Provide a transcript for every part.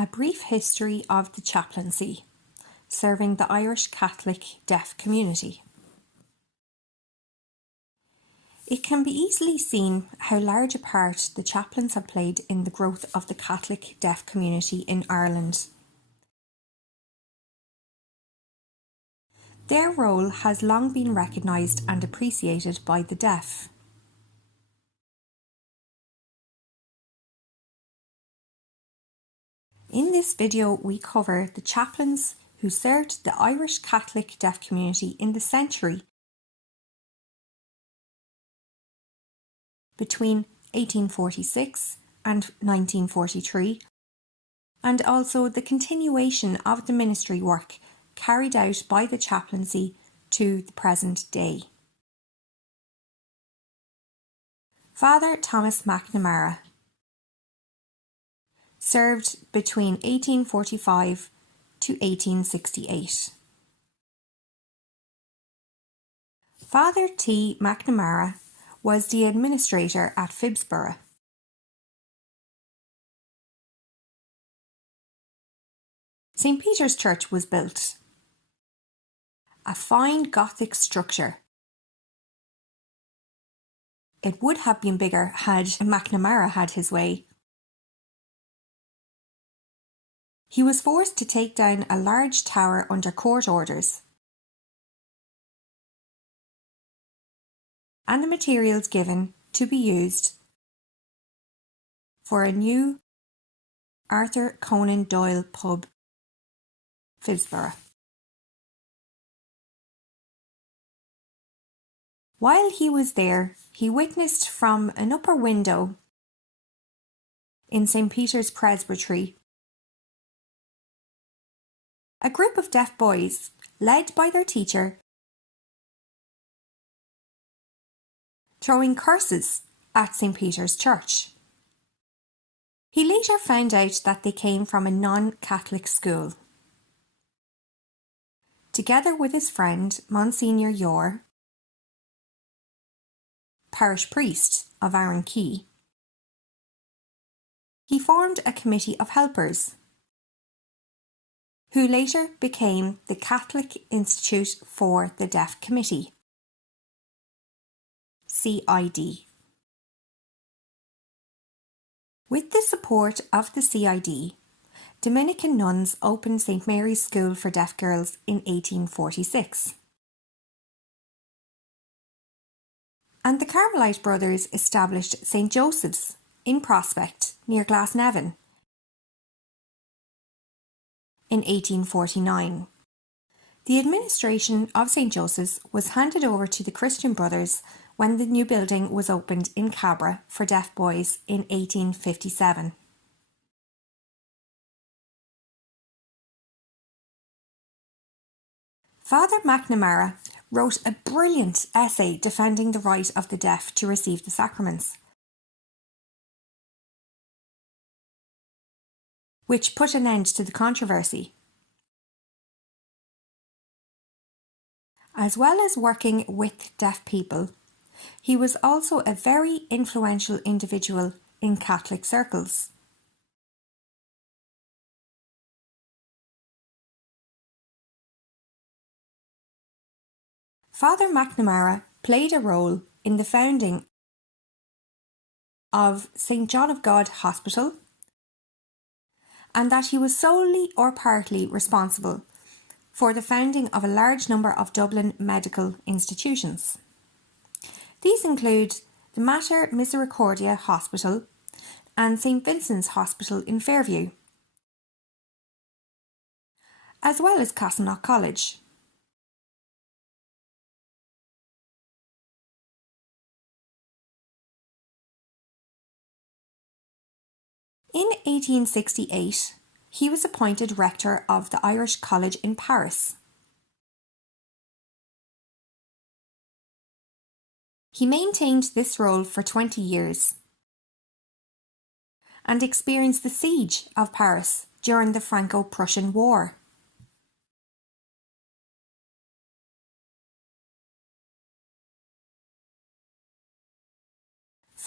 A brief history of the Chaplaincy, serving the Irish Catholic deaf community. It can be easily seen how large a part the chaplains have played in the growth of the Catholic deaf community in Ireland. Their role has long been recognised and appreciated by the deaf. In this video, we cover the chaplains who served the Irish Catholic deaf community in the century between 1846 and 1943, and also the continuation of the ministry work carried out by the chaplaincy to the present day. Father Thomas McNamara served between 1845 to 1868. Father T. McNamara was the administrator at Phibsborough. St. Peter's Church was built, a fine Gothic structure. It would have been bigger had McNamara had his way. He was forced to take down a large tower under court orders, and the materials given to be used for a new Arthur Conan Doyle pub, Phibsborough. While he was there, he witnessed from an upper window in St. Peter's Presbytery a group of deaf boys, led by their teacher, throwing curses at St. Peter's Church. He later found out that they came from a non-Catholic school. Together with his friend, Monsignor Yore, parish priest of Arran-Key, he formed a committee of helpers, who later became the Catholic Institute for the Deaf Committee, CID. With the support of the CID, Dominican nuns opened St. Mary's School for Deaf Girls in 1846. And the Carmelite brothers established St. Joseph's in Prospect, near Glasnevin, in 1849. The administration of St. Joseph's was handed over to the Christian Brothers when the new building was opened in Cabra for deaf boys in 1857. Father McNamara wrote a brilliant essay defending the right of the deaf to receive the sacraments, which put an end to the controversy. As well as working with deaf people, he was also a very influential individual in Catholic circles. Father McNamara played a role in the founding of St. John of God Hospital, and that he was solely or partly responsible for the founding of a large number of Dublin medical institutions. These include the Mater Misericordia Hospital and St. Vincent's Hospital in Fairview, as well as Castleknock College. In 1868, he was appointed rector of the Irish College in Paris. He maintained this role for 20 years and experienced the siege of Paris during the Franco-Prussian War.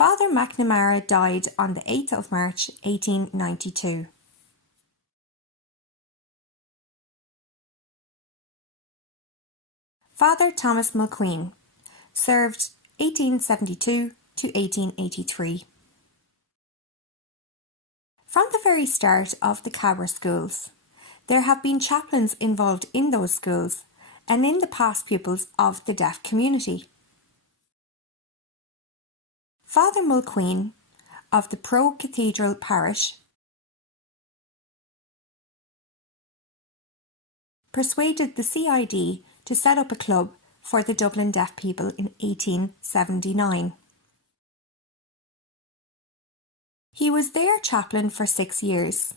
Father McNamara died on the 8th of March 1892. Father Thomas Mulqueen served 1872 to 1883. From the very start of the Cabra schools, there have been chaplains involved in those schools and in the past pupils of the deaf community. Father Mulqueen of the Pro-Cathedral parish persuaded the CID to set up a club for the Dublin deaf people in 1879. He was their chaplain for 6 years.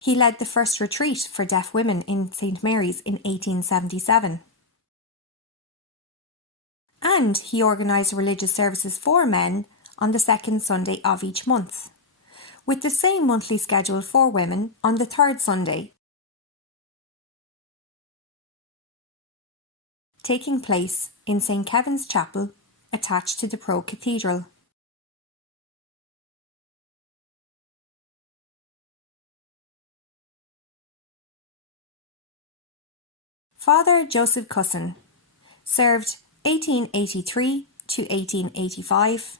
He led the first retreat for deaf women in St Mary's in 1877. And he organised religious services for men on the second Sunday of each month, with the same monthly schedule for women on the third Sunday, taking place in St Kevin's Chapel, attached to the Pro-Cathedral. Father Joseph Cusson served 1883 to 1885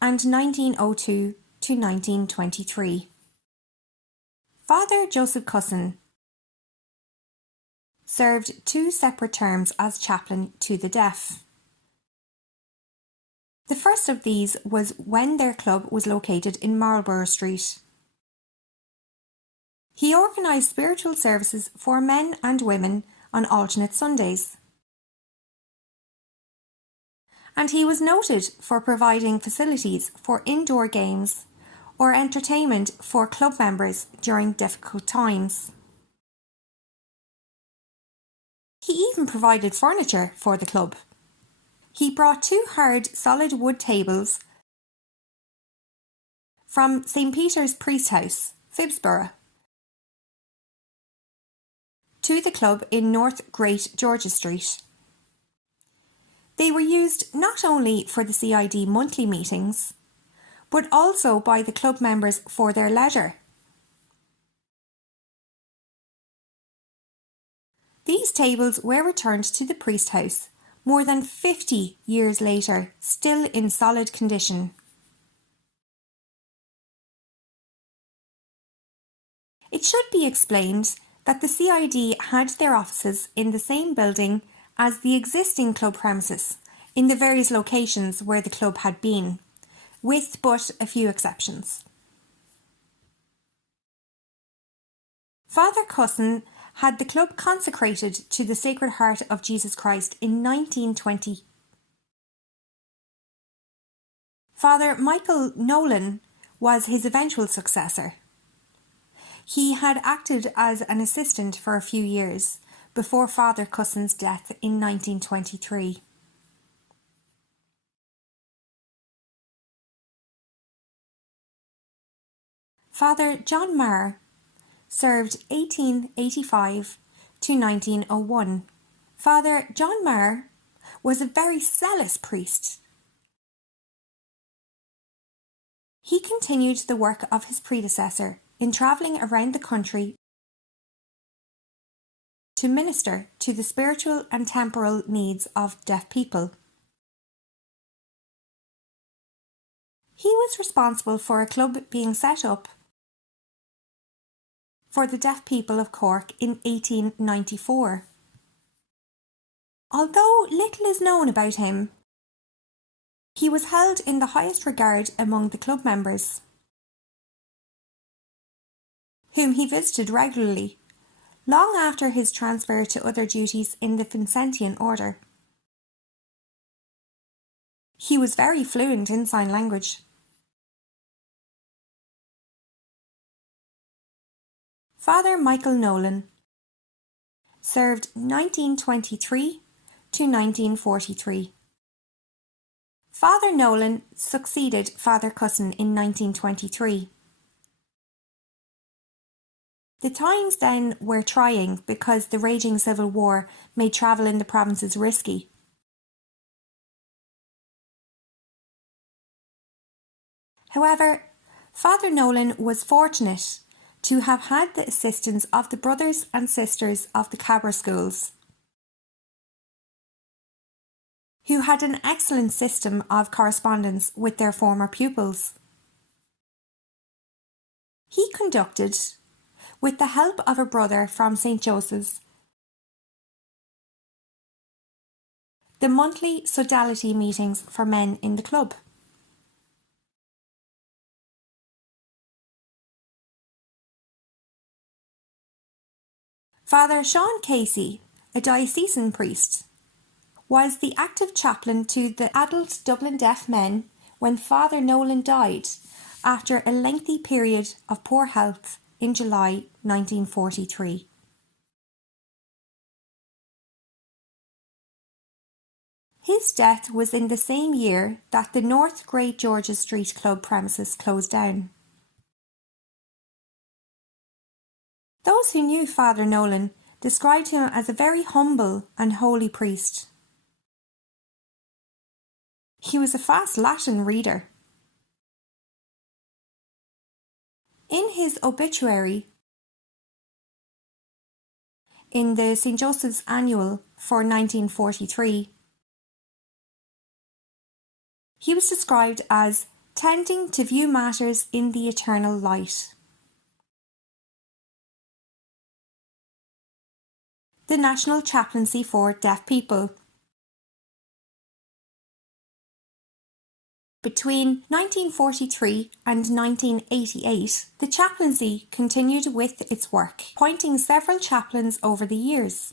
and 1902 to 1923. Father Joseph Cusson served 2 separate terms as chaplain to the deaf. The first of these was when their club was located in Marlborough Street. He organised spiritual services for men and women on alternate Sundays. And he was noted for providing facilities for indoor games or entertainment for club members during difficult times. He even provided furniture for the club. He brought 2 hard, solid wood tables from St Peter's Priest House, Phibsborough, to the club in North Great George's Street. They were used not only for the CID monthly meetings, but also by the club members for their leisure. These tables were returned to the priest house more than 50 years later, still in solid condition. It should be explained that the CID had their offices in the same building as the existing club premises in the various locations where the club had been, with but a few exceptions. Father Cusson had the club consecrated to the Sacred Heart of Jesus Christ in 1920. Father Michael Nolan was his eventual successor. He had acted as an assistant for a few years before Father Cusson's death in 1923. Father John Marr served 1885 to 1901. Father John Marr was a very zealous priest. He continued the work of his predecessor in travelling around the country to minister to the spiritual and temporal needs of deaf people. He was responsible for a club being set up for the deaf people of Cork in 1894. Although little is known about him, he was held in the highest regard among the club members, whom he visited regularly, long after his transfer to other duties in the Vincentian order. He was very fluent in sign language. Father Michael Nolan served 1923 to 1943. Father Nolan succeeded Father Cusson in 1923. The times then were trying because the raging civil war made travel in the provinces risky. However, Father Nolan was fortunate to have had the assistance of the brothers and sisters of the Cabra schools, who had an excellent system of correspondence with their former pupils. He conducted, with the help of a brother from St. Joseph's, the monthly sodality meetings for men in the club. Father Sean Casey, a diocesan priest, was the active chaplain to the adult Dublin deaf men when Father Nolan died after a lengthy period of poor health in July 1943. His death was in the same year that the North Great George's Street Club premises closed down. Those who knew Father Nolan described him as a very humble and holy priest. He was a fast Latin reader. In his obituary in the St. Joseph's Annual for 1943, he was described as tending to view matters in the eternal light. The National Chaplaincy for Deaf People. Between 1943 and 1988, the chaplaincy continued with its work, appointing several chaplains over the years.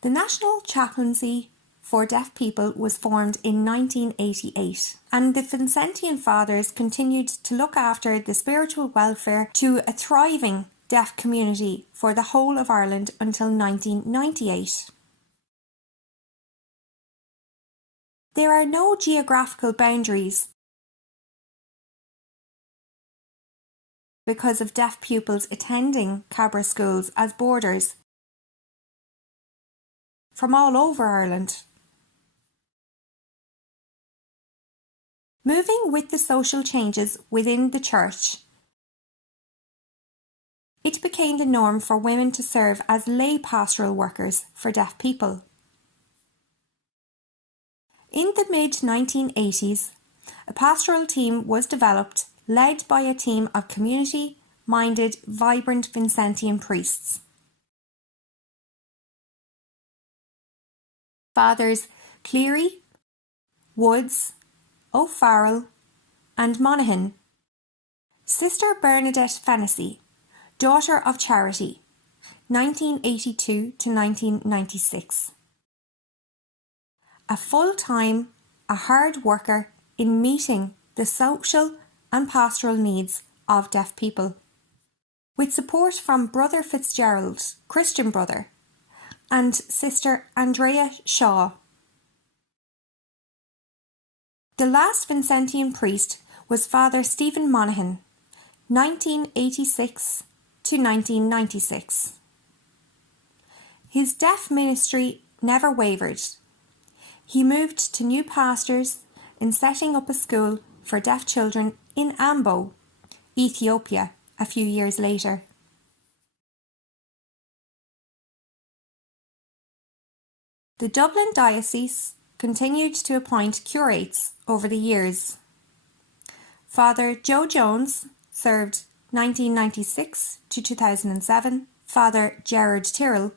The National Chaplaincy for Deaf People was formed in 1988, and the Vincentian Fathers continued to look after the spiritual welfare to a thriving deaf community for the whole of Ireland until 1998. There are no geographical boundaries because of deaf pupils attending Cabra schools as boarders from all over Ireland. Moving with the social changes within the church, it became the norm for women to serve as lay pastoral workers for deaf people. In the mid-1980s, a pastoral team was developed, led by a team of community-minded, vibrant Vincentian priests. Fathers Cleary, Woods, O'Farrell and Monaghan. Sister Bernadette Fennessy, daughter of Charity, 1982 to 1996. A full-time, a hard worker in meeting the social and pastoral needs of deaf people. With support from Brother Fitzgerald, Christian brother, and Sister Andrea Shaw. The last Vincentian priest was Father Stephen Monaghan, 1986 to 1996. His deaf ministry never wavered. He moved to new pastors in setting up a school for deaf children in Ambo, Ethiopia, a few years later. The Dublin Diocese continued to appoint curates over the years. Father Joe Jones served 1996 to 2007. Father Gerard Tyrrell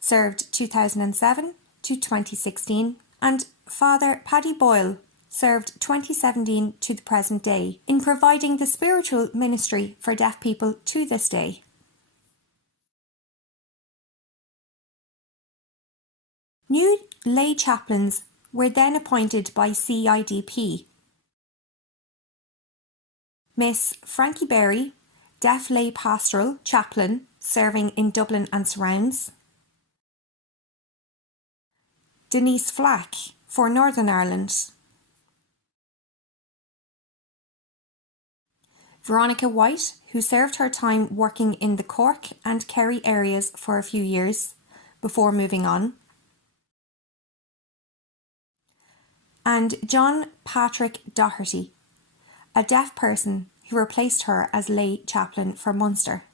served 2007 to 2016. And Father Paddy Boyle served 2017 to the present day in providing the spiritual ministry for deaf people to this day. New lay chaplains were then appointed by CIDP. Miss Frankie Berry, deaf lay pastoral chaplain serving in Dublin and surrounds. Denise Flack for Northern Ireland. Veronica White, who served her time working in the Cork and Kerry areas for a few years before moving on. And John Patrick Doherty, a deaf person who replaced her as lay chaplain for Munster.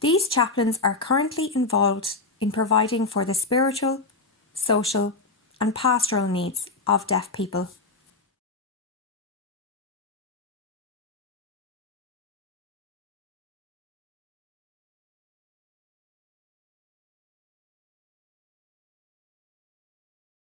These chaplains are currently involved in providing for the spiritual, social and pastoral needs of deaf people.